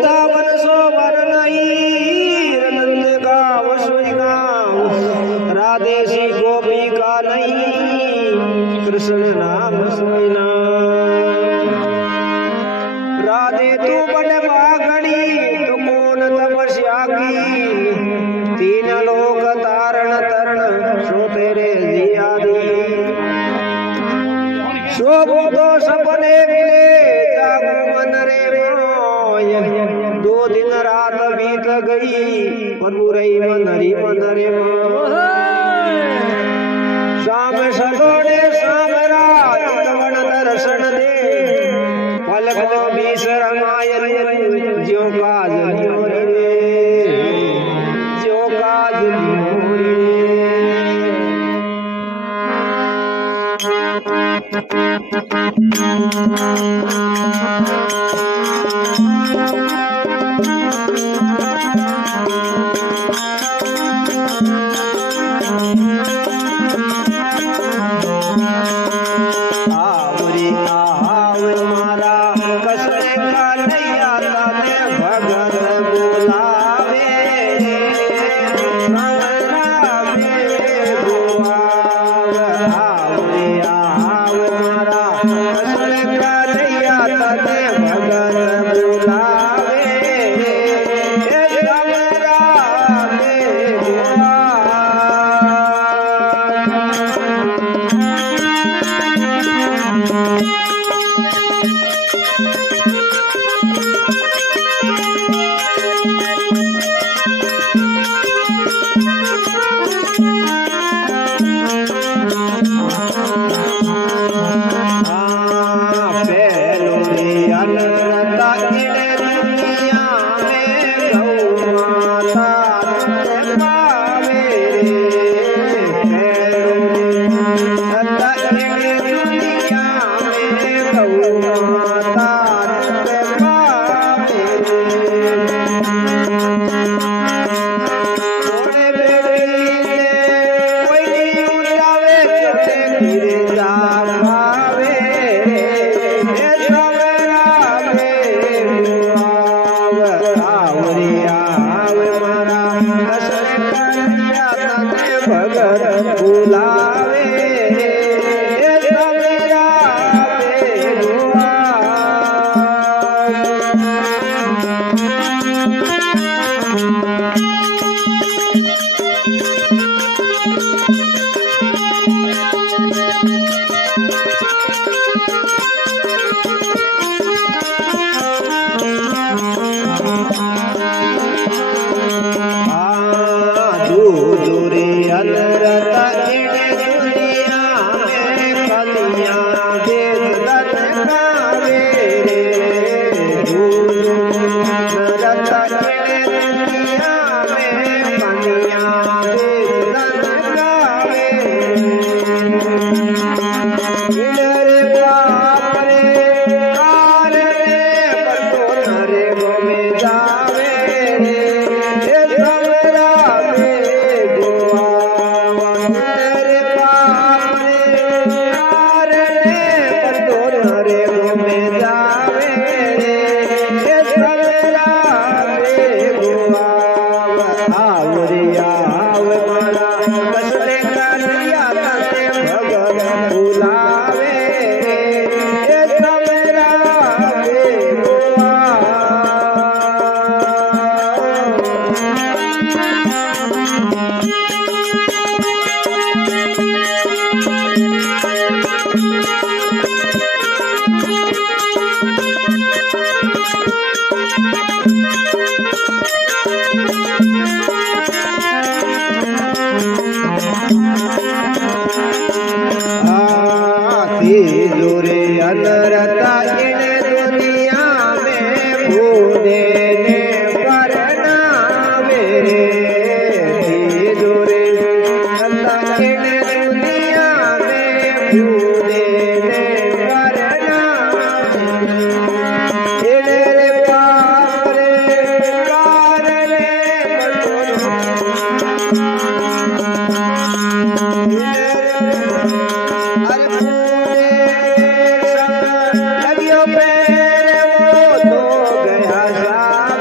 वृंदावन सो वर नहीं नंद गाँव सोई गाँव राधे सी गोपी का नहीं कृष्ण नाम सोई नाम राधे तू बड़ भागणी तू कौन तपस्या की तीन लोक तारण तरण सो तेरे जिया दी सो तो सपने मिले जागो मन रे मोय दो दिन रात बीत गई प्रभु रही मन रे शाम सलोड़े शाम रात कवन दर्शन दे पलकों बीस रमायन ज्यो काजलियों रे ज्यो काजलियों रे लगियो पैर वो तो गया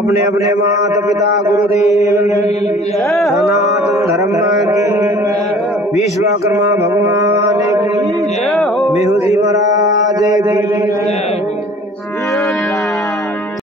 अपने अपने माता पिता गुरुदेव सनातन धर्म की विश्वकर्मा भगवान की, मेहुजी महाराज की।